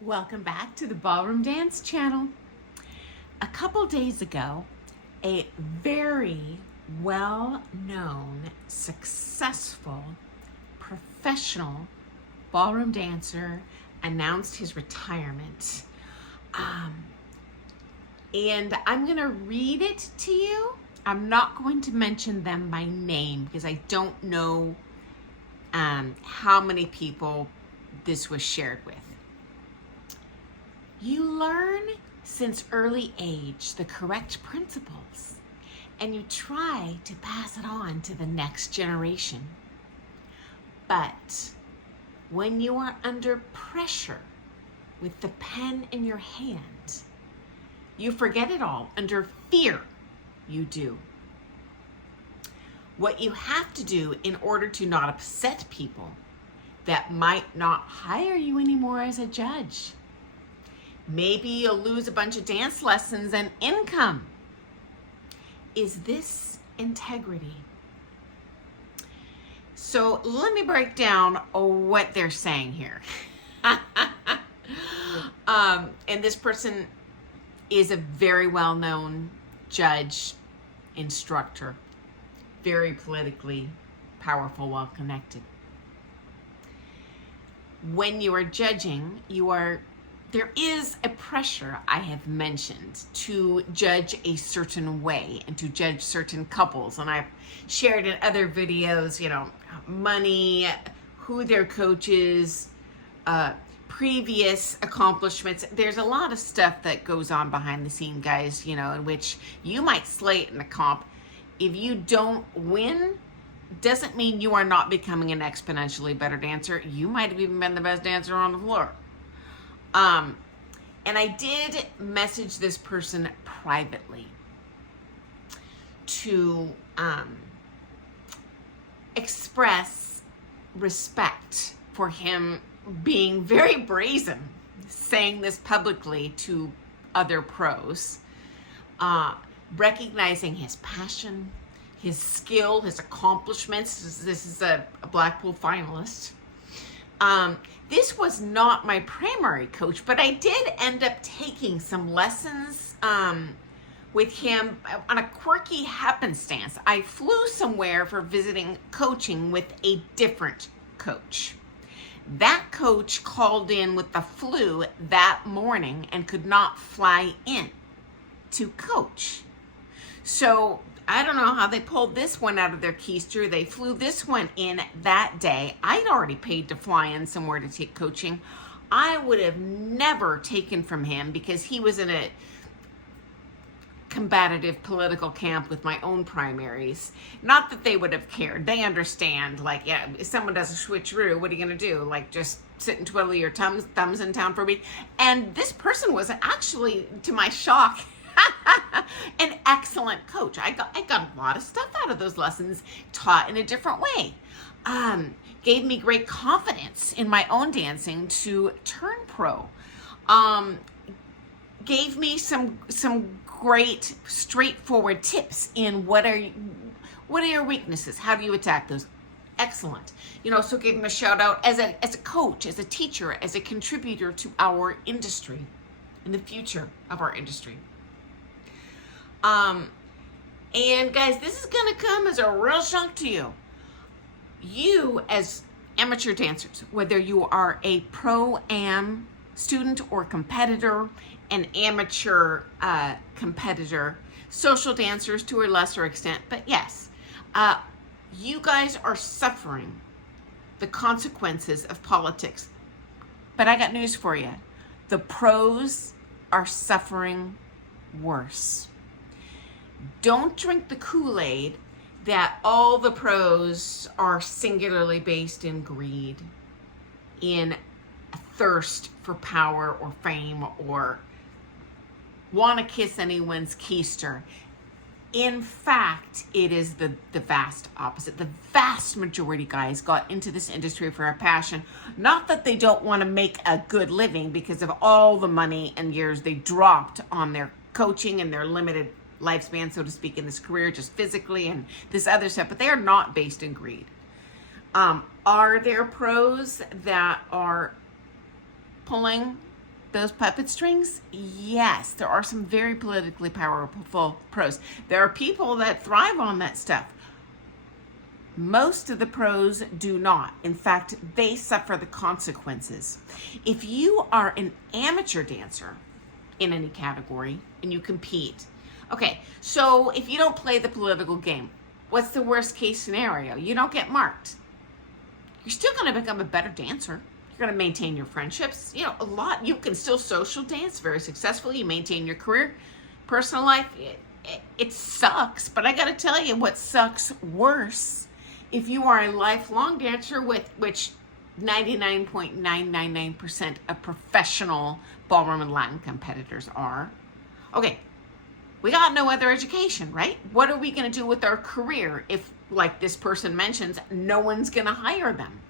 Welcome back to the Ballroom Dance channel. A couple days ago, a very well-known, successful, professional ballroom dancer announced his retirement. And I'm going to read it to you. I'm not going to mention them by name because I don't know how many people this was shared with. You learn since early age the correct principles, and you try to pass it on to the next generation. But when you are under pressure with the pen in your hand, you forget it all. Under fear, you do. What you have to do in order to not upset people that might not hire you anymore as a judge. Maybe you'll lose a bunch of dance lessons and income. Is this integrity? So let me break down what they're saying here. And this person is a very well-known judge, instructor, very politically powerful, well-connected. When you are judging, there is a pressure, I have mentioned, to judge a certain way and to judge certain couples. And I've shared in other videos, money, who their coach is, previous accomplishments. There's a lot of stuff that goes on behind the scene, guys, in which you might slay it in a comp. If you don't win, doesn't mean you are not becoming an exponentially better dancer. You might have even been the best dancer on the floor. And I did message this person privately to express respect for him being very brazen, saying this publicly to other pros, recognizing his passion, his skill, his accomplishments. This is a Blackpool finalist. This was not my primary coach, but I did end up taking some lessons with him on a quirky happenstance. I flew somewhere for visiting coaching with a different coach. That coach called in with the flu that morning and could not fly in to coach. So I don't know how they pulled this one out of their keister. They flew this one in that day. I'd already paid to fly in somewhere to take coaching. I would have never taken from him because he was in a combative political camp with my own primaries. Not that they would have cared. They understand, if someone does a switcheroo, what are you going to do? Just sit and twiddle your thumbs in town for a week? And this person was actually, to my shock, an excellent coach. I got a lot of stuff out of those lessons, taught in a different way. Gave me great confidence in my own dancing to turn pro. Gave me some great straightforward tips in what are your weaknesses? How do you attack those? Excellent. So gave him a shout out as a coach, as a teacher, as a contributor to our industry and the future of our industry. And guys, this is going to come as a real shock to you. You as amateur dancers, whether you are a pro-am student or competitor, an amateur competitor, social dancers to a lesser extent, but yes, you guys are suffering the consequences of politics. But I got news for you. The pros are suffering worse. Don't drink the Kool-Aid that all the pros are singularly based in greed, in a thirst for power or fame, or want to kiss anyone's keister. In fact, it is the vast opposite. The vast majority, guys, got into this industry for a passion. Not that they don't want to make a good living because of all the money and years they dropped on their coaching and their limited lifespan, so to speak, in this career, just physically and this other stuff, but they are not based in greed. Are there pros that are pulling those puppet strings? Yes, there are some very politically powerful pros. There are people that thrive on that stuff. Most of the pros do not. In fact, they suffer the consequences. If you are an amateur dancer in any category and you compete, okay, so if you don't play the political game, what's the worst case scenario? You don't get marked. You're still going to become a better dancer. You're going to maintain your friendships. You can still social dance very successfully. You maintain your career, personal life. It sucks, but I got to tell you what sucks worse. If you are a lifelong dancer, which 99.999% of professional ballroom and Latin competitors are, okay, we got no other education, right? What are we going to do with our career if, like this person mentions, no one's going to hire them?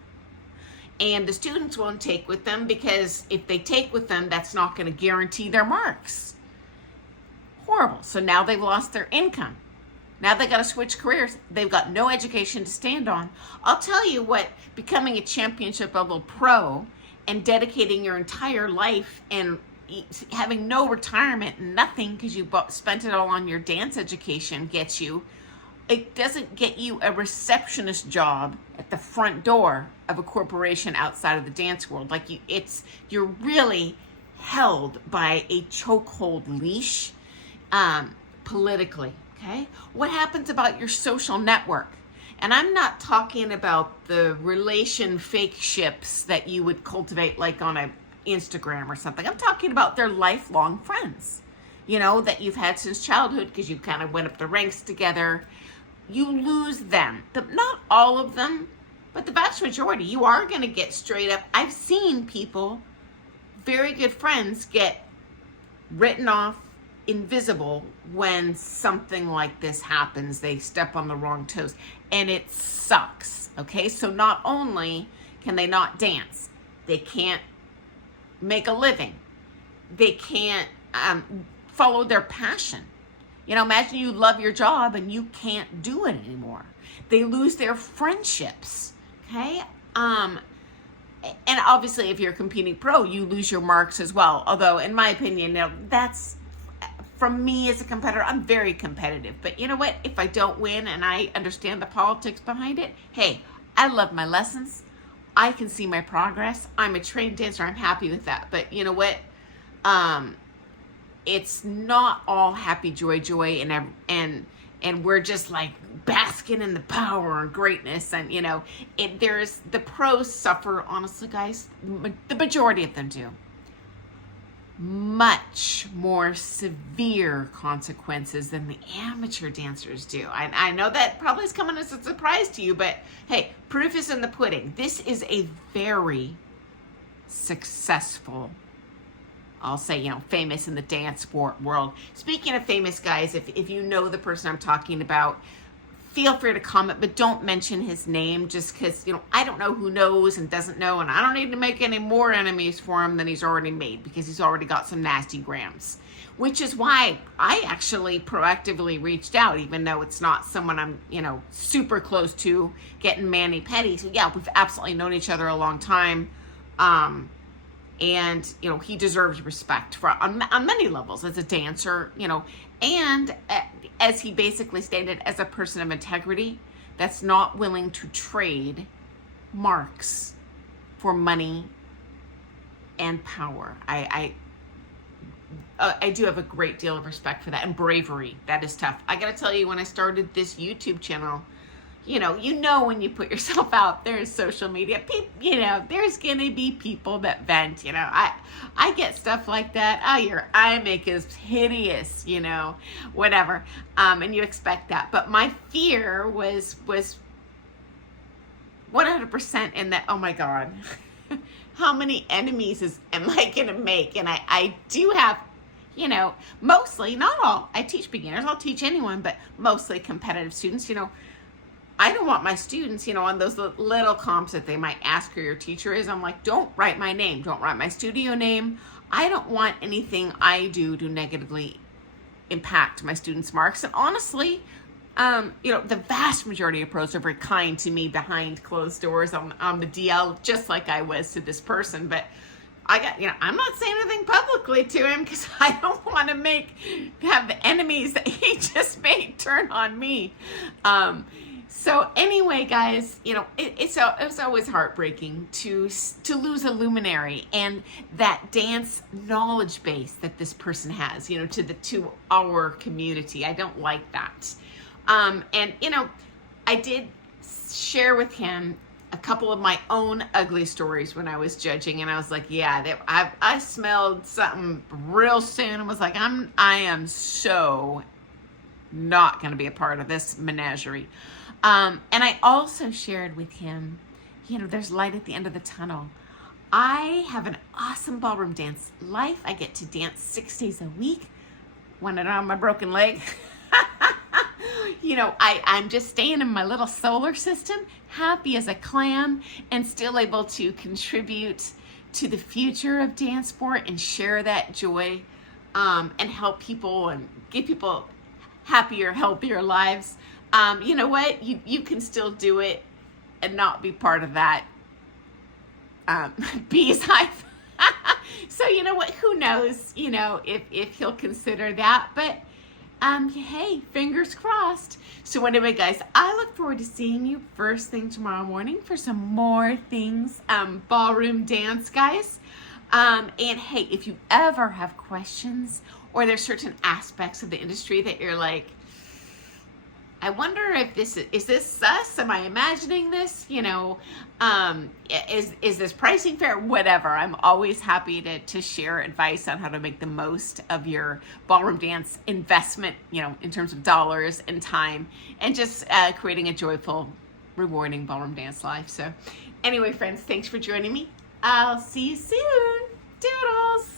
And the students won't take with them because if they take with them, that's not going to guarantee their marks. Horrible. So now they've lost their income. Now they got to switch careers. They've got no education to stand on. I'll tell you what, becoming a championship level pro and dedicating your entire life and having no retirement, nothing, because you spent it all on your dance education gets you. It doesn't get you a receptionist job at the front door of a corporation outside of the dance world. You're really held by a chokehold leash politically. Okay, what happens about your social network? And I'm not talking about the relation fake ships that you would cultivate like on a Instagram or something. I'm talking about their lifelong friends, that you've had since childhood because you kind of went up the ranks together. You lose them. Not all of them, but the vast majority. You are going to get straight up. I've seen people, very good friends, get written off, invisible when something like this happens. They step on the wrong toes and it sucks. Okay, so not only can they not dance, they can't make a living, they can't follow their passion. Imagine you love your job and you can't do it anymore. They lose their friendships. Okay, and obviously if you're a competing pro, you lose your marks as well. Although in my opinion, that's, from me as a competitor, I'm very competitive. But you know what? If I don't win and I understand the politics behind it, hey, I love my lessons. I can see my progress. I'm a trained dancer. I'm happy with that. But you know what? It's not all happy, joy, and we're just like basking in the power and greatness. And there's the pros suffer. Honestly, guys, the majority of them do. Much more severe consequences than the amateur dancers do. I know that probably is coming as a surprise to you, but hey, proof is in the pudding. This is a very successful, I'll say, famous in the dance sport world. Speaking of famous guys, if you know the person I'm talking about, feel free to comment, but don't mention his name just because, I don't know who knows and doesn't know, and I don't need to make any more enemies for him than he's already made because he's already got some nasty grams, which is why I actually proactively reached out, even though it's not someone I'm, super close to, getting mani-pedi. So yeah, we've absolutely known each other a long time. And, he deserves respect on many levels as a dancer, and as he basically stated, as a person of integrity that's not willing to trade marks for money and power. I do have a great deal of respect for that, and bravery. That is tough. I got to tell you, when I started this YouTube channel, when you put yourself out there in social media, there's going to be people that vent, I get stuff like that. Oh, your eye makeup is hideous, whatever. And you expect that. But my fear was 100% in that, oh my God, how many enemies am I going to make? And I do have, mostly, not all, I teach beginners, I'll teach anyone, but mostly competitive students, I don't want my students, on those little comps that they might ask who your teacher is. I'm like, don't write my name. Don't write my studio name. I don't want anything I do to negatively impact my students' marks. And honestly, the vast majority of pros are very kind to me behind closed doors on the DL, just like I was to this person. But I'm not saying anything publicly to him because I don't want to have the enemies that he just made turn on me. So anyway, guys, it was always heartbreaking to lose a luminary and that dance knowledge base that this person has, to our community. I don't like that. And I did share with him a couple of my own ugly stories when I was judging, and I was like, yeah, I smelled something real soon and was like, I am so not going to be a part of this menagerie. And I also shared with him, there's light at the end of the tunnel. I have an awesome ballroom dance life. I get to dance 6 days a week when I don't have my broken leg. I'm just staying in my little solar system, happy as a clam, and still able to contribute to the future of dance sport and share that joy, and help people and give people happier, healthier lives. You know what? You can still do it and not be part of that beehive. So you know what? Who knows? If he'll consider that, but. Hey, fingers crossed. So anyway, guys, I look forward to seeing you first thing tomorrow morning for some more things, ballroom dance, guys. And hey, if you ever have questions or there's certain aspects of the industry that you're like, I wonder if is this us? Am I imagining this? Is this pricing fair? Whatever. I'm always happy to share advice on how to make the most of your ballroom dance investment, in terms of dollars and time, and just creating a joyful, rewarding ballroom dance life. So anyway, friends, thanks for joining me. I'll see you soon. Doodles.